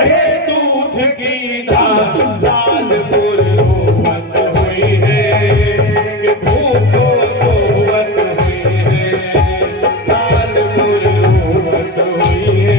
बहे दूध की धार लाल मुरवत हुई है कि भूखो सोवत हुई है लाल मुरवत हुई है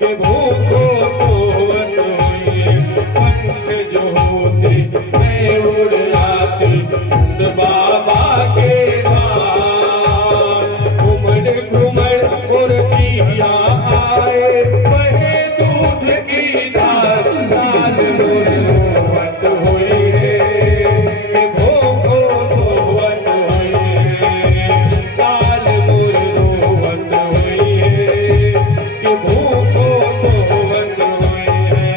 कि भूखो सोवत हुई है पंख जो होते मैं उड़ आती कुंद बाबा के पास घुमड़ घुमड़ उड़तिया आए बहे दूध की धार लाल मुरवत हुई है कि भूखो सोवत हुई है लाल मुरवत हुई है कि भूखो सोवत हुई है।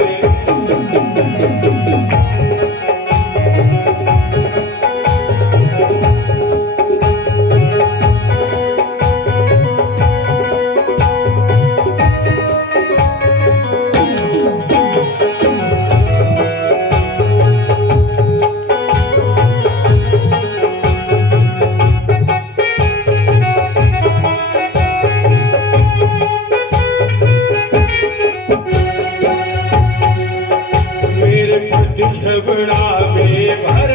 मेरे पद झगड़ा में भर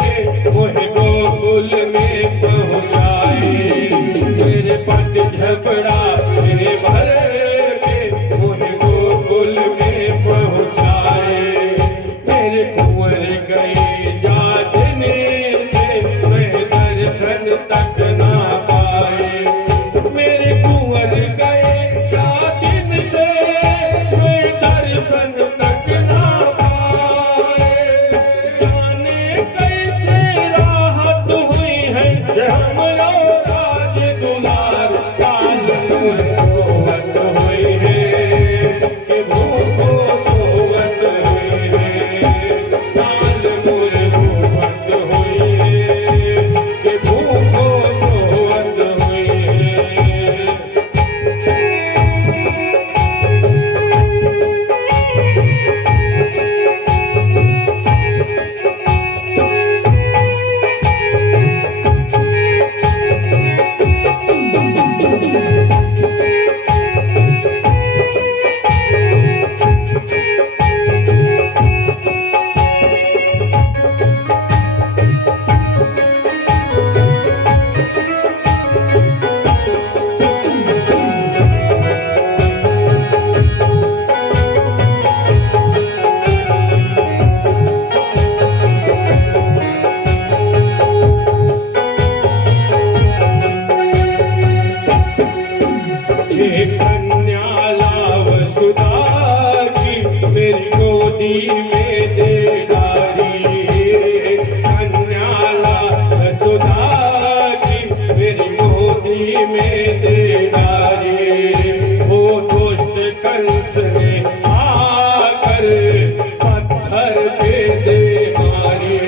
के मोहे गोकुल में पहुँचाए मेरे पद झगड़ा में भर के मोहे गोकुल में पहुँचाए मेरे कुंवर गए जाने से मैं दर्शन तक ना पाए मेरे कुंवर गए जाने से मैं दर्शन तक ना पाए जाने कैसे राहत हुई है हमरो राज दुलार लाल मुरवत हुई है कि भूखो सोवत हुई है लाल मुरवत हुई है कि भूखो सोवत हुई है। ये कन्या लाव सुधा की मेरी गोदी में दे डाली कन्या लाव सुधा की मेरी गोदी में दे डाली वो दुष्ट कंस ने आकर पत्थर पे दे मारे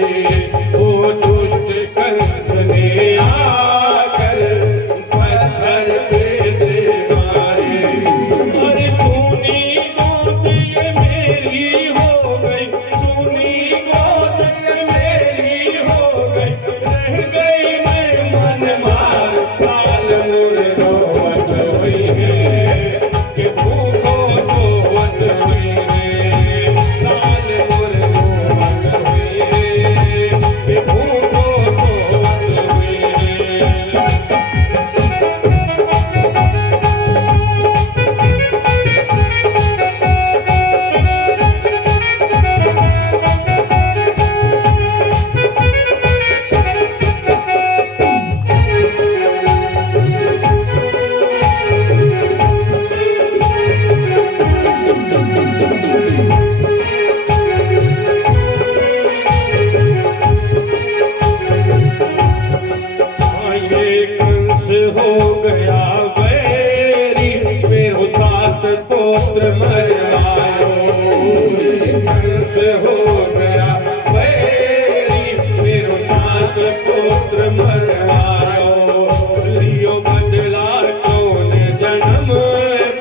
वो दुष्ट कंस ने आकर पत्थर पे अरे सुनी गोद ये मेरी हो गई सुनी गोद ये मेरी हो गई रह गई मैं मन मार लाल मुरवत हुई है कि भूखो सोवत हुई है लाल मुरवत हुई है कि भूखो सोवत हुई है। ये कंस हो गया बैरी मेरो सात पुत्र मरवायो कंस हो गया बैरी मेरो सात पुत्र मरवायो लियो बदला कौन जन्म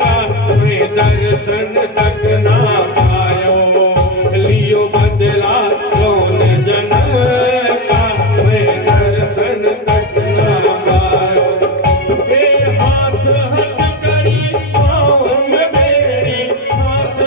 का मैं दर्शन तक ना पायो लियो बदला कौन जन्म का मैं दर्शन तक ना पायो हाथ हथ करी पाँव में मेरी हाथ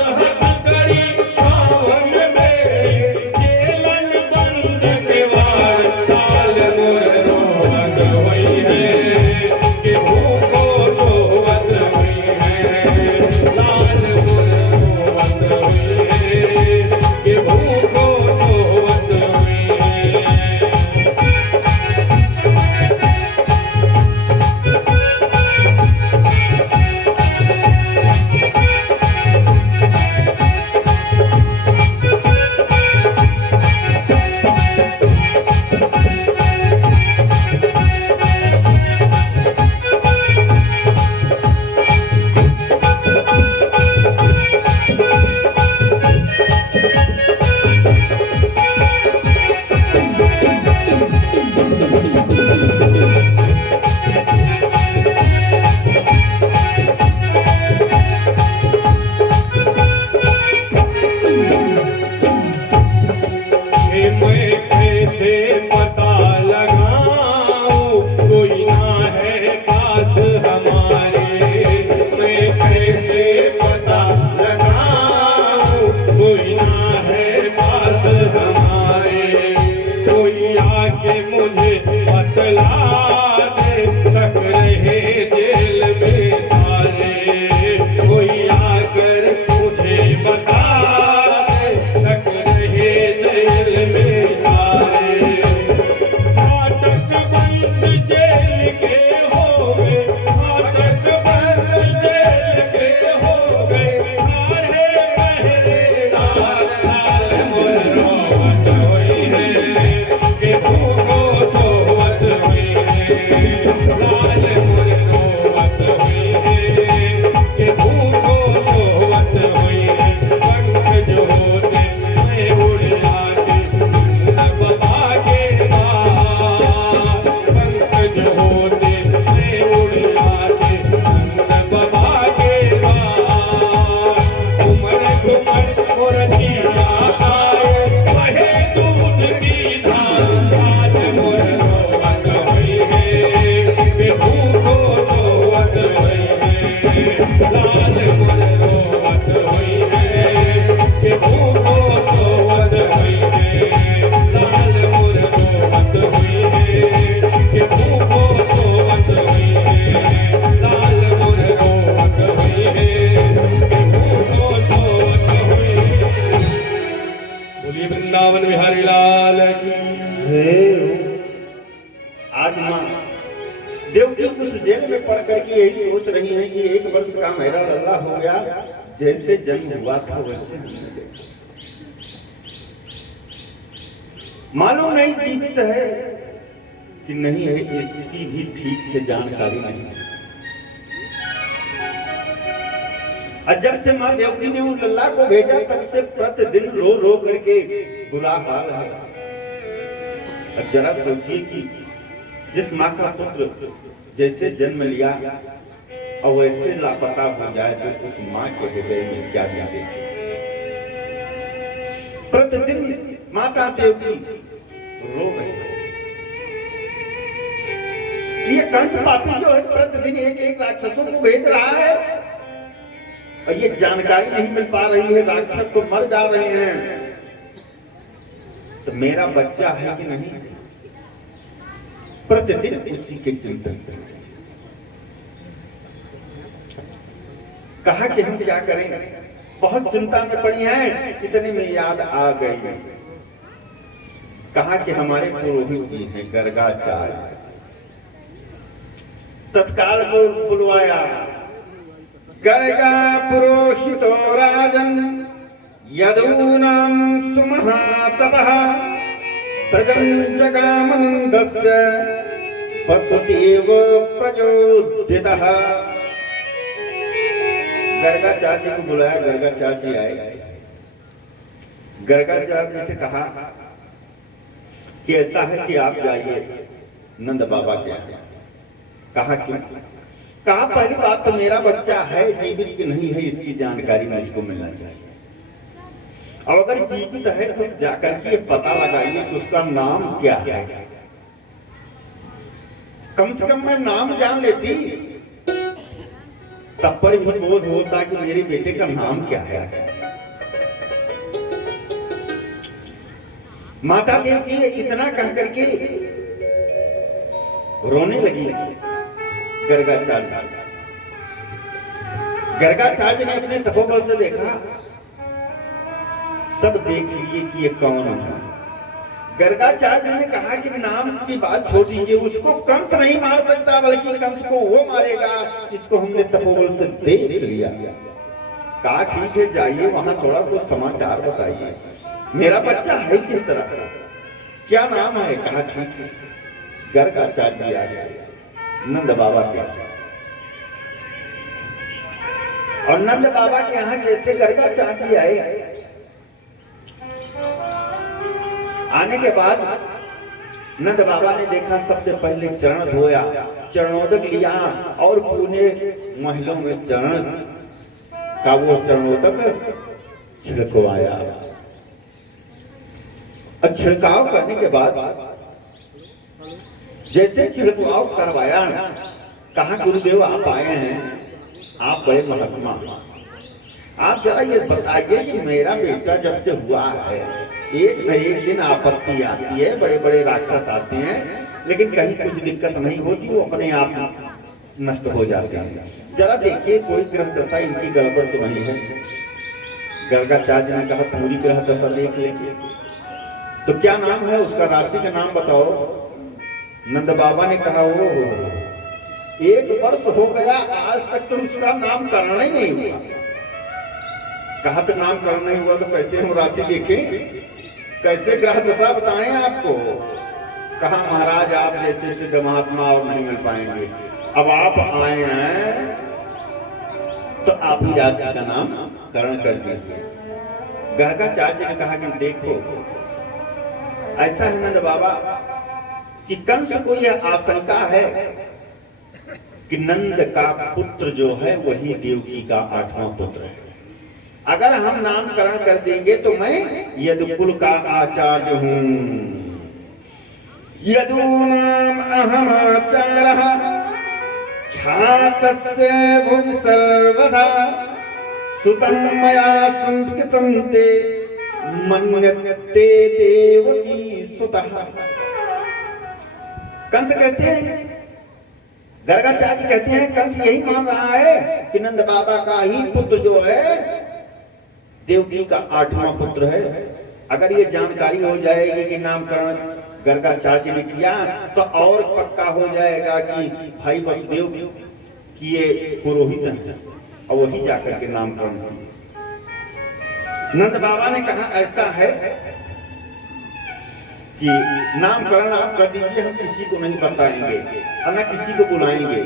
देखा मेरा लल्ला हो गया, जैसे जन्म हुआ था वैसे हमने देखा। मालूम नहीं जीवित है कि नहीं है, इसकी भी ठीक से जानकारी नहीं है। और जब से माँ देवकी ने उन लल्ला को भेजा तब से प्रतिदिन रो रो करके बुरा हाल है। अब जरा सोचिए कि जिस माँ का पुत्र जैसे जन्म लिया और वैसे लापता हो जाए तो उस माँ के हृदय में क्या बीते। प्रतिदिन माता देवकी रो रही। ये कंस पापी जो है प्रतिदिन एक एक राक्षसों को भेज रहा है और ये जानकारी नहीं मिल पा रही है, राक्षस तो मर जा रहे हैं, तो मेरा बच्चा है कि नहीं, प्रतिदिन उसी के चिंतन करते। कहा कि हम क्या करें, बहुत चिंता में पड़ी हैं, इतने में याद आ गई। कहा कि हमारे पुरोहित जी हैं गर्गाचार्य, तत्काल को बुलवाया। गर्गा पुरोहितो राजन यदूनां सुमहातपः प्रजं जगामनन्दस्य वसुदेव प्रचोदितः। गर्गाचार्य जी को बुलाया, गर्गाचार्य जी आए। गर्गाचार्य जी से कहा कि ऐसा है कि आप जाइए नंद बाबा के यहाँ। कहा क्यों? कहा पहली बात तो मेरा बच्चा है जीवित कि नहीं है इसकी जानकारी मुझको मिलना चाहिए, और अगर जीवित है तो जाकर के पता लगाइए कि उसका नाम क्या है। कम से कम मैं नाम जान लेती, तब पर भी बोध होता कि मेरे बेटे का नाम क्या है। माता देवकी इतना कह करके रोने लगी। गर्गाचार्य ने अपने तपोबल से देखा, सब देख लिए कि ये कौन है। गर्गाचार्य ने कहा कि नाम की बात छोड़ दीजिए, उसको कंस नहीं मार सकता बल्कि कंस को वो मारेगा, इसको हमने तपोबल से देख लिया। कहा ठीक है जाइए वहां थोड़ा कुछ समाचार बताइए, मेरा बच्चा है किस तरह से, क्या नाम है। कहा ठीक है। गर्गाचार्य आ गए नंद बाबा के, और नंद बाबा के यहाँ जैसे गर्गाचार्य आए, आने के बाद नंद बाबा ने देखा, सबसे पहले चरण धोया, चरणोदक लिया और पूरे महलों में चरण का वो चरणोदक छिड़कवाया। और छिड़काव करने के बाद जैसे छिड़काव करवाया, कहा गुरुदेव आप आए हैं, आप बड़े महात्मा, आप जरा ये बताइए कि मेरा बेटा जब से हुआ है एक न एक दिन आपत्ति आती है, बड़े बड़े राक्षस आते हैं, लेकिन कहीं कुछ दिक्कत नहीं होती, वो अपने आप नष्ट हो जाते हैं। जरा देखिए कोई ग्रह दशा इनकी गड़बड़ तो नहीं है। गर्गाचार्य ने कहा पूरी ग्रह दशा देख लीजिए, तो क्या नाम है उसका, राशि का नाम बताओ। नंद बाबा ने कहा वो 1 वर्ष हो गया आज तक तो उसका नामकरण ही नहीं हुआ। कहा तो नामकरण नहीं हुआ तो कैसे हम राशि देखें, कैसे ग्रह दशा बताएं आपको। कहा महाराज आप जैसे सिद्ध महात्मा और नहीं मिल पाएंगे, अब आप आए हैं तो आप ही राशि का नामकरण कर दीजिए। गर्गाचार्य ने कहा कि देखो ऐसा है नंद बाबा कि कंस को यह आशंका है कि नंद का पुत्र जो है वही देवकी का 8वां पुत्र है। अगर हम नामकरण कर देंगे तो मैं यदुकुल का आचार्य हूं। यदूनाम अहमाचार्यः ख्यातस्य भुवि सर्वदा सुतं मया संस्कृतं ते मन्यते देवकी सुतः। कंस कहते हैं, गर्गाचार्य कहते हैं कंस यही मान रहा है कि नंद बाबा का ही पुत्र जो है देवकी का 8वां पुत्र है। अगर ये जानकारी हो जाएगी कि नामकरण गर्गाचार्य ने किया तो और पक्का हो जाएगा कि भाई वसुदेव की ये पुरोहित हैं और वही जाकर के नामकरण किए। नंद बाबा ने कहा ऐसा है कि नामकरण आप कर दीजिए, हम किसी को नहीं बताएंगे और न किसी को बुलाएंगे।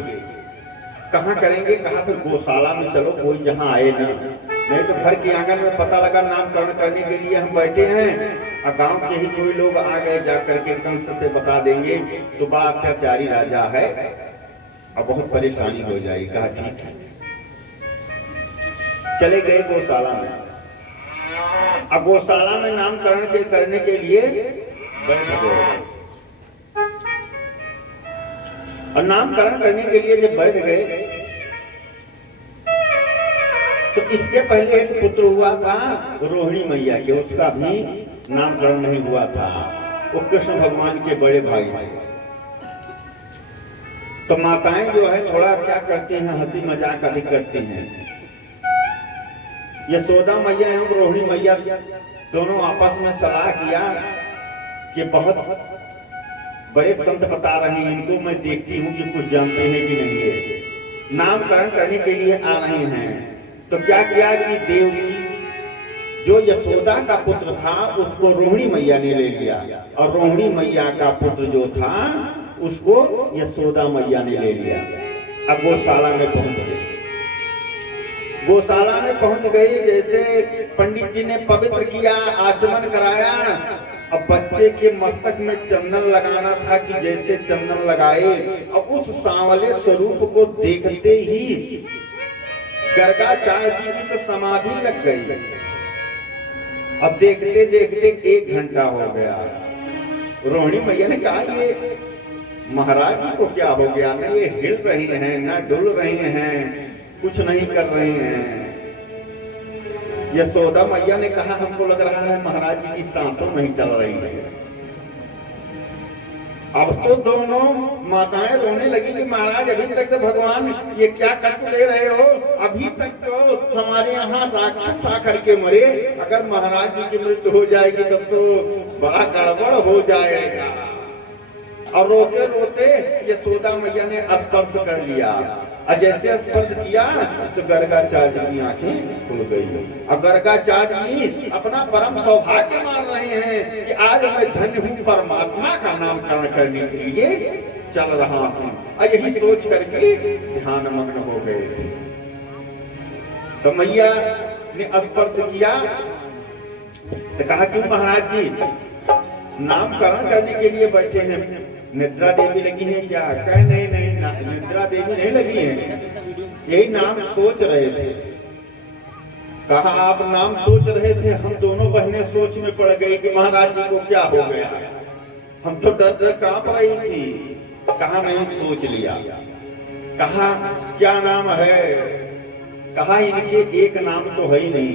कहाँ करेंगे? कहा फिर गौशाला में चलो, कोई जहाँ आए ना, नहीं तो घर के आंगन में पता लगा नामकरण करने के लिए हम बैठे हैं और गांव के ही कोई लोग आ गए, जा करके कंस से बता देंगे तो बड़ा अत्याचारी राजा है और बहुत परेशानी हो जाएगी। कहा ठीक है। चले गए गौशाला में। अब गौशाला में नामकरण के करने के लिए बैठ गए और नामकरण करने के लिए जब बैठ गए तो इसके पहले एक पुत्र हुआ था रोहिणी मैया के, उसका भी नामकरण नहीं हुआ था। वो कृष्ण भगवान के बड़े भाई थे। तो माताएं जो है थोड़ा क्या करती हैं, हंसी मजाक अधिक करती हैं। यशोदा मैया एवं रोहिणी मैया दोनों आपस में सलाह किया कि बहुत बड़े संत बता रहे हैं, इनको मैं देखती हूँ कि कुछ जानते हैं कि नहीं है, नामकरण करने के लिए आ रहे हैं। तो क्या किया कि देवकी जो यशोदा का पुत्र था उसको रोहिणी मैया ने ले लिया और रोहिणी मैया का पुत्र जो था उसको यशोदा मैया ने ले लिया। अब गौशाला में पहुंच गए। गौशाला में पहुंच गई, जैसे पंडित जी ने पवित्र किया, आचमन कराया। अब बच्चे के मस्तक में चंदन लगाना था कि जैसे चंदन लगाए और उस सांवले स्वरूप को देखते ही गर्गाचार्य जी की तो समाधि लग गई। अब देखते देखते 1 घंटा हो गया। रोहिणी मैया ने कहा ये महाराज जी को क्या हो गया, ना ये हिल रही हैं ना डुल रही हैं, कुछ नहीं कर रहे हैं। यशोदा मैया ने कहा हमको लग रहा है महाराज जी की सांसों नहीं चल रही है। अब तो दोनों माताएं रोने लगी कि महाराज अभी तक तो भगवान ये क्या कष्ट दे रहे हो, अभी तक तो हमारे यहाँ राक्षस आकर के मरे, अगर महाराज जी की मृत्यु हो जाएगी तब तो बड़ा गड़बड़ हो जाएगा। और रोते रोते यशोदा मैया ने स्पर्श कर लिया और जैसे स्पर्श किया तो गर्गाचार्य जी की आंखें खुल गई। और गर्गाचार्य जी अपना परम सौभाग्य मान रहे हैं कि आज मैं धन्य हूँ, परमात्मा का नामकरण करने के लिए चल रहा हूँ। और यही सोच करके ध्यान मग्न हो गए थे। तो मैया ने स्पर्श किया तो कहा क्यों महाराज जी नामकरण करने के लिए बैठे हैं, निद्रा देवी लगी है क्या? कह नहीं नहीं, निद्रा देवी नहीं लगी है, यही नाम सोच रहे थे। कहा आप नाम सोच रहे थे, हम दोनों बहनें सोच में पड़ गई कि महाराज जी को क्या हो गया, हम तो डर डर कांप रही थी। कहा नहीं सोच लिया। कहा क्या नाम है? कहा इनके एक नाम तो है ही नहीं।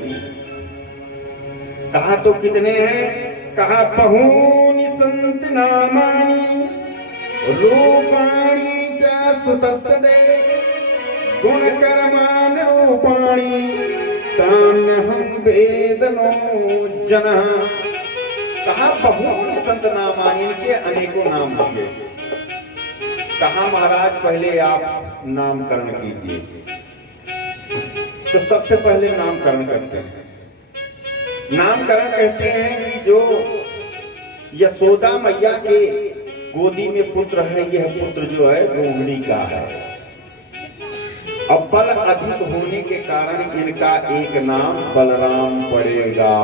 कहा तो कितने हैं? कहा बहूनि सन्ति नामानि रूपाणि च सुतस्तदे गुणकर्माणि रूपाणि तान्यहं वेदनो जनः। कहा बहूनि सन्ति नामानि, इनके अनेकों नाम होंगे। कहा महाराज पहले आप नामकरण कीजिए। तो सबसे पहले नामकरण करते हैं। नामकरण कहते हैं कि जो यशोदा मैया के गोदी में पुत्र है, यह पुत्र जो है रोहिणी का है। अब बल अधिक होने के कारण इनका एक नाम बलराम पड़ेगा।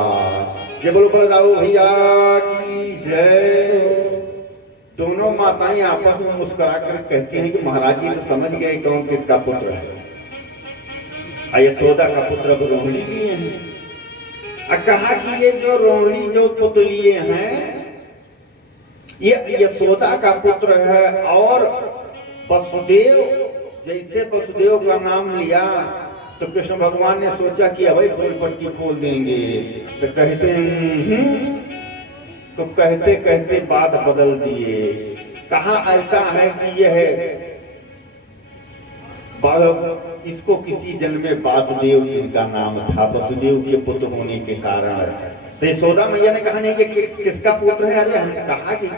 जय बोलो बलदाऊ भैया की जय। दोनों माताएं आपस में मुस्कुरा कर कहती हैं कि महाराज जी तो समझ गए कौन किसका पुत्र है। यशोदा का पुत्र अब रोहिणी लिए हैं। कहा कि ये जो रोहिणी जो पुत्र लिए हैं ये यशोदा का पुत्र है। और वसुदेव, जैसे वसुदेव का नाम लिया तो कृष्ण भगवान ने सोचा कि अभी फूल पट्टी खोल देंगे। तो कहते तो कहते कहते बात बदल दिए। कहा ऐसा है कि यह इसको किसी जन्म में वासुदेव इनका नाम था, वसुदेव के पुत्र होने के कारण। तो यशोदा मैया ने कहा नहीं कि किसका पुत्र है? अरे हमने कहा कि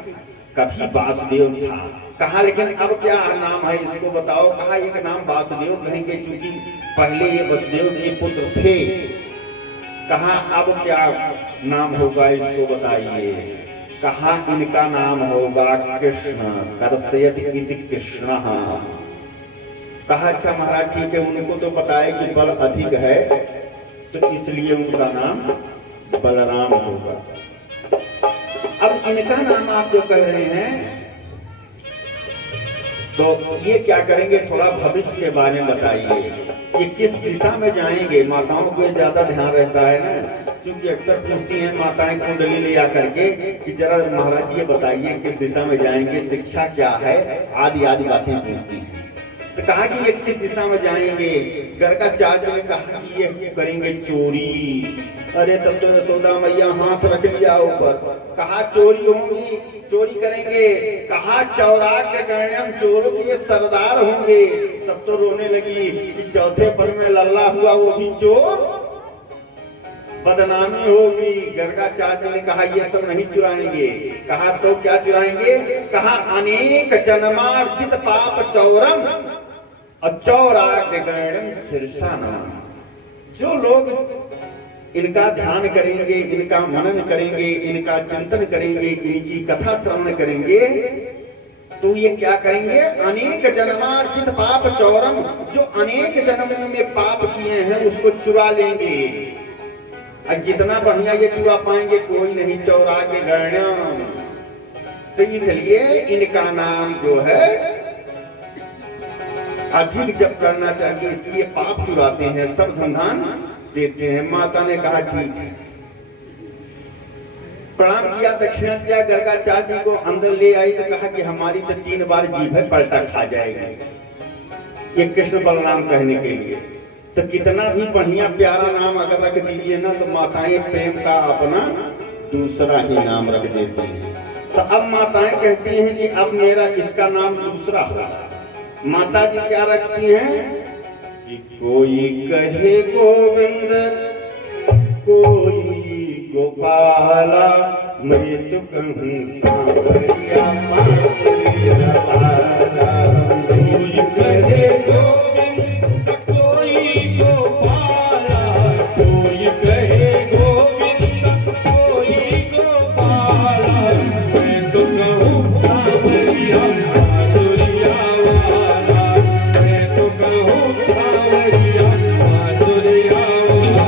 कभी वासुदेव था। कहा लेकिन अब क्या नाम है इसको बताओ। कहा एक नाम वासुदेव कहेंगे क्योंकि पहले ये वसुदेव के पुत्र थे, कहा अब क्या नाम होगा इसको बताइए। कहा इनका नाम होगा कृष्ण, कर्षयति इति कृष्ण। कहा अच्छा महाराज ठीक है, उनको तो पता है कि बल अधिक है तो इसलिए उनका नाम बलराम होगा। अब इनका नाम आप जो कह रहे हैं तो ये क्या करेंगे, थोड़ा भविष्य के बारे में बताइए। ये किस दिशा में जाएंगे? माताओं को ज्यादा ध्यान रहता है ना, क्योंकि अक्सर पूछती हैं माताएं कुंडली ले आकर के कि जरा महाराज ये बताइए किस दिशा में जाएंगे, शिक्षा क्या है, आदि आदि बातें पूछती हैं। तो कहा कि ये किस दिशा में जाएंगे। गर्गाचार्य ने कहा कि ये करेंगे चोरी। अरे तब तो यशोदा मैया हाथ रख लिया ऊपर। कहा चोरी होंगी, चोरी करेंगे। कहा चौराग्र गण्यम, चोरों के सरदार होंगे। तब तो रोने लगी कि चौथे पर में लल्ला हुआ वो भी चोर, बदनामी होगी। गर्गाचार्य ने कहा ये सब नहीं चुराएंगे। कहा तो क्या चुराएंगे? कहा अनेक जन्मार्जित पाप चौरम अचौराग्रगण्यम शीर्षाना। जो लोग इनका ध्यान करेंगे, इनका मनन करेंगे, इनका चिंतन करेंगे, इनकी कथा श्रवण करेंगे तो ये क्या करेंगे? अनेक जन्मार्जित पाप चौरम, जो अनेक जन्मों में पाप किए हैं उसको चुरा लेंगे। और जितना बढ़िया ये चुरा पाएंगे कोई नहीं, चौराग्रगण्यम। तो इसलिए इनका नाम जो है अधिक जब करना चाहिए, इसलिए पाप चुराते हैं, सब धन देते हैं। माता ने कहा ठीक है, प्रणाम किया, दक्षिणा दिया। गर्गाचार्य जी को अंदर ले आई तो कहा कि हमारी तो 3 बार जीभ है पलटा खा जाएगी ये कृष्ण बलराम कहने के लिए। तो कितना भी बढ़िया प्यारा नाम अगर रख दीजिए ना तो माताएं प्रेम का अपना दूसरा ही नाम रख देती हैं। तो अब माताएं कहती हैं कि अब मेरा इसका नाम दूसरा होगा। माता जी क्या रखती हैं कि कोई कहे गोविंद, कोई गोपाला, मैं तो कहूँ सांवरिया बांसुरिया वाला। कोई कहे गोविंद, कोई गोपाला, कोई कहे गोविंद, कोई गोपाला, मैं तो कहूँ सांवरिया बांसुरिया वाला, मैं तो कहूँ सांवरिया बांसुरिया वाला।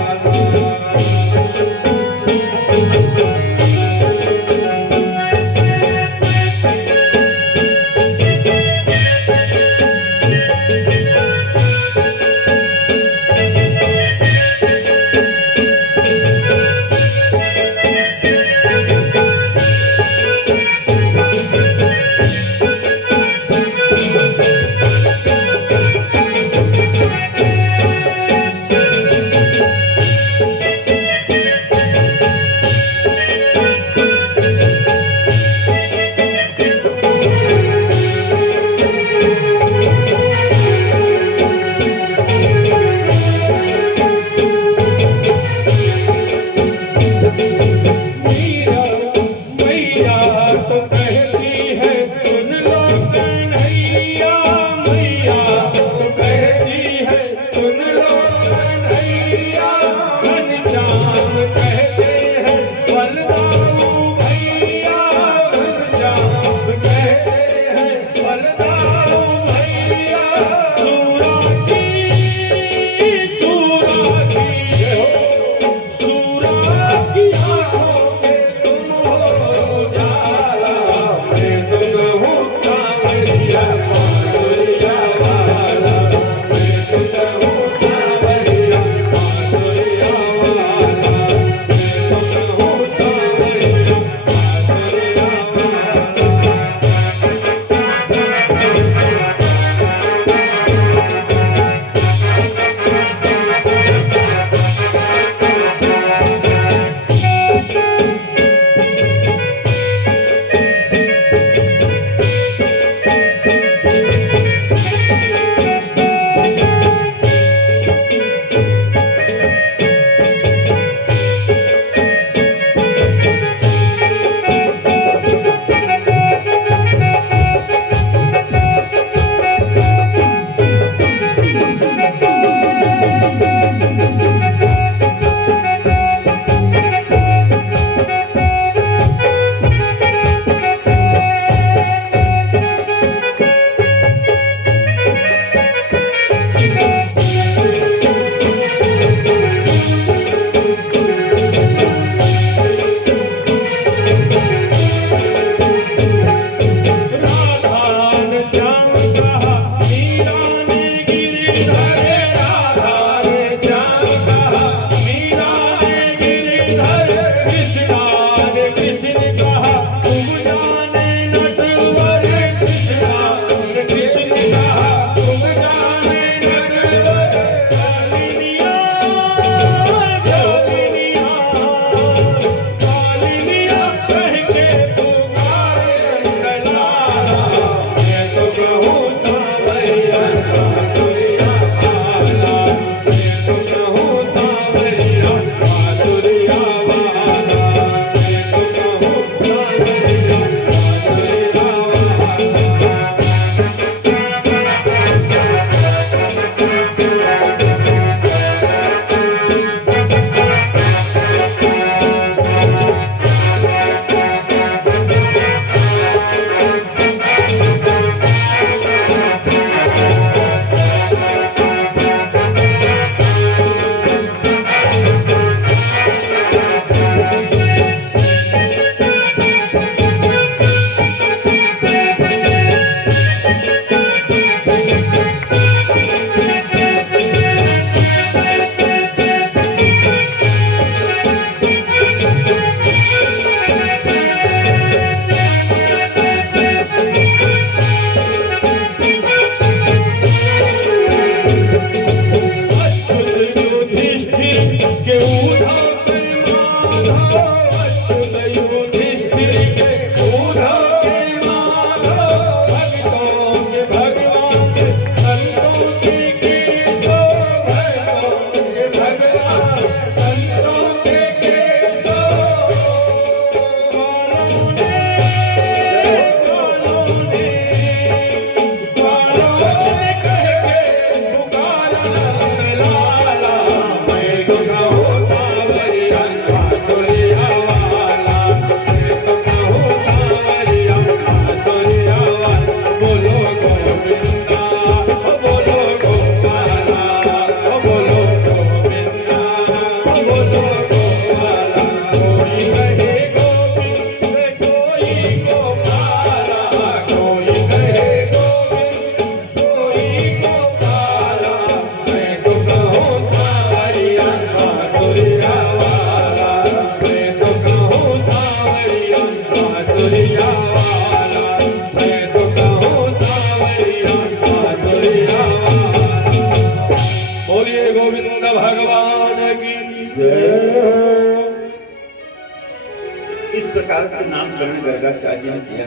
इस प्रकार से नामकरण गर्गाचार्य ने किया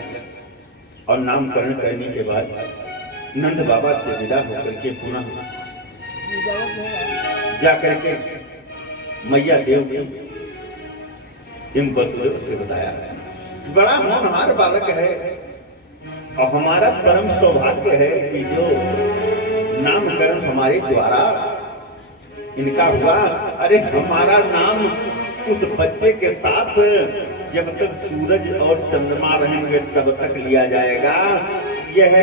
और नामकरण करने के बाद नंद बाबा से विदा होकर के पुनः जाकर के मैया देव इन वसुदेव से बताया, बड़ा होनहार बालक है और हमारा परम सौभाग्य है कि जो नामकरण हमारे द्वारा इनका हुआ। अरे हमारा नाम उस बच्चे के साथ जब तक सूरज और चंद्रमा रहेंगे तब तक लिया जाएगा। यह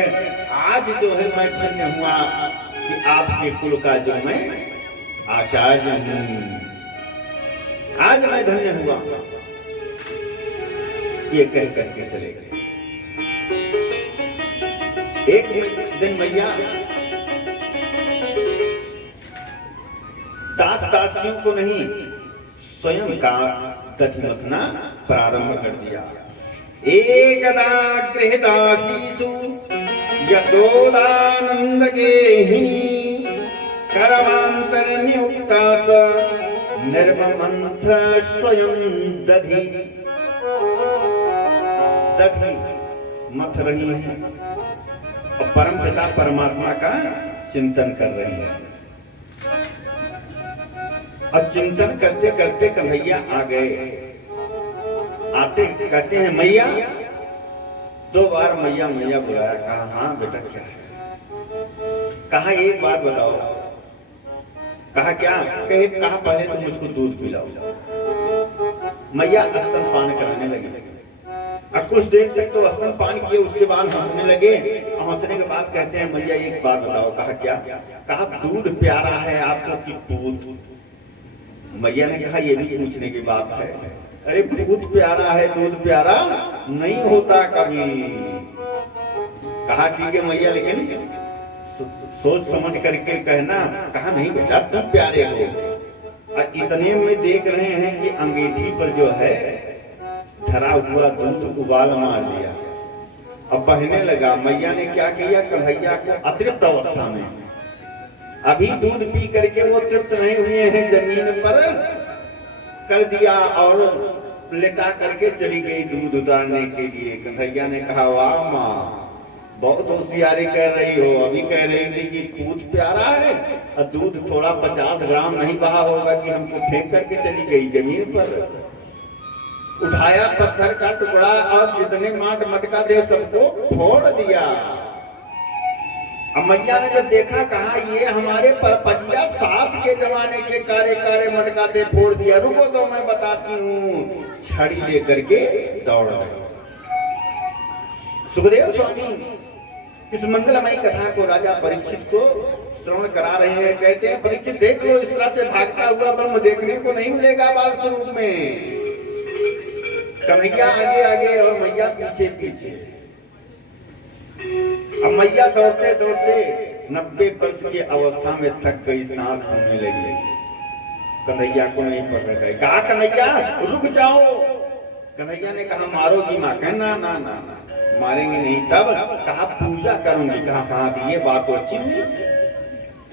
आज जो है मैं धन्य हुआ कि आपके कुल का जो मैं आचार्य हूँ, आज मैं धन्य हुआ। ये कह करके चले गए। एक दिन मैया दास दासियों को नहीं स्वयं का दधि मथना प्रारंभ कर दिया। एकदा गृहदासीसु यशोदानंद गेहिनी करवांतर नियुक्ता निर्ममंथ स्वयं दधि दधि मथ रही है और परम पिता परमात्मा का चिंतन कर रही है। और चिंतन करते करते कन्हैया आ गए। आते कहते हैं मैया, 2 बार मैया मैया बुलाया। कहा हाँ बेटा क्या है? कहा एक बात बताओ। कहा क्या? कहा पहले तुम मुझको दूध पिलाओ। मैया स्तनपान कराने लगी। अब कुछ देर तक तो स्तनपान किए, उसके बाद हंसने लगे। हंसने के बाद कहते हैं मैया एक बात बताओ। कहा क्या? कहा दूध प्यारा है आपको कि दूध? मैया ने कहा ये भी पूछने की बात है। अरे दूध प्यारा है, दूध प्यारा नहीं होता कभी। कहा ठीक है मैया, लेकिन सोच समझ करके कहना। कहा नहीं बेटा तुम प्यारे हो। और इतने में देख रहे हैं कि अंगीठी पर जो है धरा हुआ दूध उबाल मार दिया। अब बहने लगा। मैया ने क्या किया? कन्हैया को अतृप्त अवस्था में, अभी दूध पी करके वो तृप्त नहीं हुए हैं, जमीन पर कर दिया और लेटा करके चली गई दूध उतारने के लिए। कन्हैया ने कहा वाह माँ, बहुत होशियारी कर रही हो। अभी कह रही थी कि दूध प्यारा है और दूध थोड़ा 50 ग्राम नहीं बहा होगा कि हमको फेंक करके चली गई जमीन पर। उठाया पत्थर का टुकड़ा और जितने माट मटका दे सबको फोड़ दिया। अब मैया ने जब देखा, कहा ये हमारे परपजिया सास के जमाने के कारे कारे मटका दे फोड़ दिया। रुको तो मैं बताती हूँ। छड़ी लेकर के दौड़ गए। सुखदेव स्वामी इस मंगलमयी कथा को राजा परीक्षित को श्रवण करा रहे हैं। कहते हैं परीक्षित देख लो, इस तरह से भागता हुआ ब्रह्म देखने को नहीं मिलेगा बाल स्वरूप में। कन्हैया आगे आगे और मैया पीछे पीछे। अब मैया दौड़ते दौड़ते 90 वर्ष की अवस्था में थक गई, सांस होने लगी। कन्हैया को नहीं पकड़ गए। कहा कन्हैया रुक जाओ। कन्हैया ने कहा मारोगी माँ? कहना ना ना ना मारेंगे नहीं। तब कहा पूजा करूंगी। कहा हाँ ये बात तो अच्छी हुई।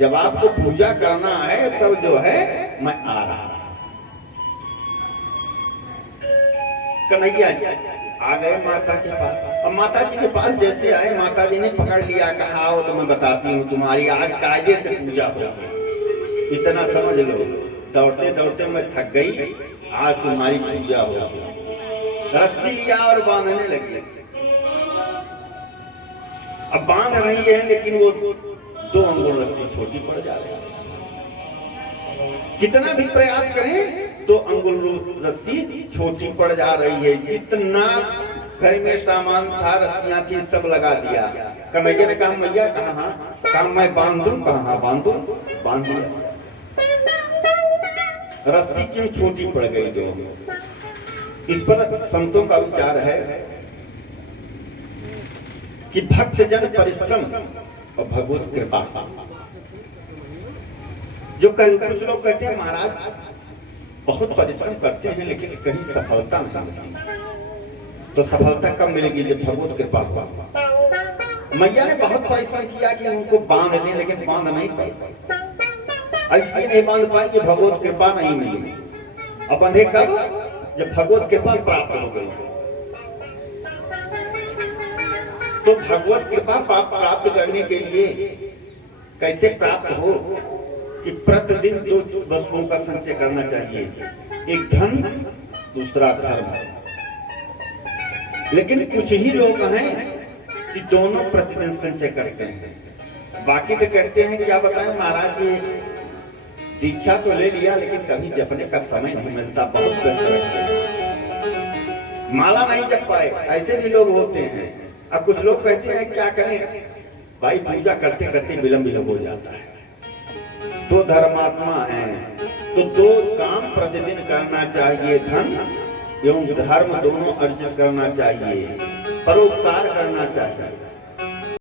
जब आपको पूजा करना है तब जो है मैं आ रहा। कन्हैया आ गए माता के पास। अब माता जी के पास जैसे आए, माता जी ने पकड़ लिया। कहा आओ तो मैं बताती हूँ, तुम्हारी आज कायदे से पूजा होगी, इतना समझ लो। दौड़ते दौड़ते मैं थक गई, आज तुम्हारी पूजा होगी। रस्सी लिया और बांधने लगी। अब बांध रही है लेकिन वो 2 अंगुल रस्सी छोटी पड़ जा रही है। कितना भी प्रयास करें तो अंगुल रस्सी छोटी पड़ जा रही है। जितना घर में सामान था, रस्सियां थी, सब लगा दिया। कन्हैया ने कहा मैया कहा हाँ? कहा मैं बांध दूं? कहा हाँ बांध दूं। बांध दिया। रस्सी क्यों छोटी पड़ गई 2? इस पर संतों का विचार है कि भक्त जन परिश्रम और भगवत कृपा। जो कुछ लोग कहते हैं महाराज बहुत परिश्रम करते हैं लेकिन कहीं सफलता नहीं मिलती। तो सफलता कब मिलेगी? जब भगवत कृपा हुआ। मैया ने बहुत परिश्रम किया कि उनको बांध दें, लेकिन बांध नहीं पाई। इसलिए नहीं बांध पाई कि भगवत कृपा नहीं मिली। और बंधे कब? जब भगवत कृपा प्राप्त हो गई। तो भगवत कृपा प्राप्त करने के लिए कैसे प्राप्त हो कि प्रतिदिन 2 वस्तुओं का संचय करना चाहिए, एक धन, दूसरा धर्म। लेकिन कुछ ही लोग हैं कि दोनों प्रतिदिन संचय करते हैं, बाकी तो कहते हैं क्या बताएं महाराज जी, दीक्षा तो ले लिया लेकिन कभी जपने का समय नहीं मिलता, बहुत व्यस्त रहते हैं, माला नहीं जप पाए, ऐसे भी लोग होते हैं। अब कुछ लोग कहते हैं क्या करें भाई, पूजा करते करते विलंब हो जाता है। तो धर्मात्मा है तो 2 काम प्रतिदिन करना चाहिए, धन एवं धर्म दोनों अर्जित करना चाहिए, परोपकार करना चाहिए।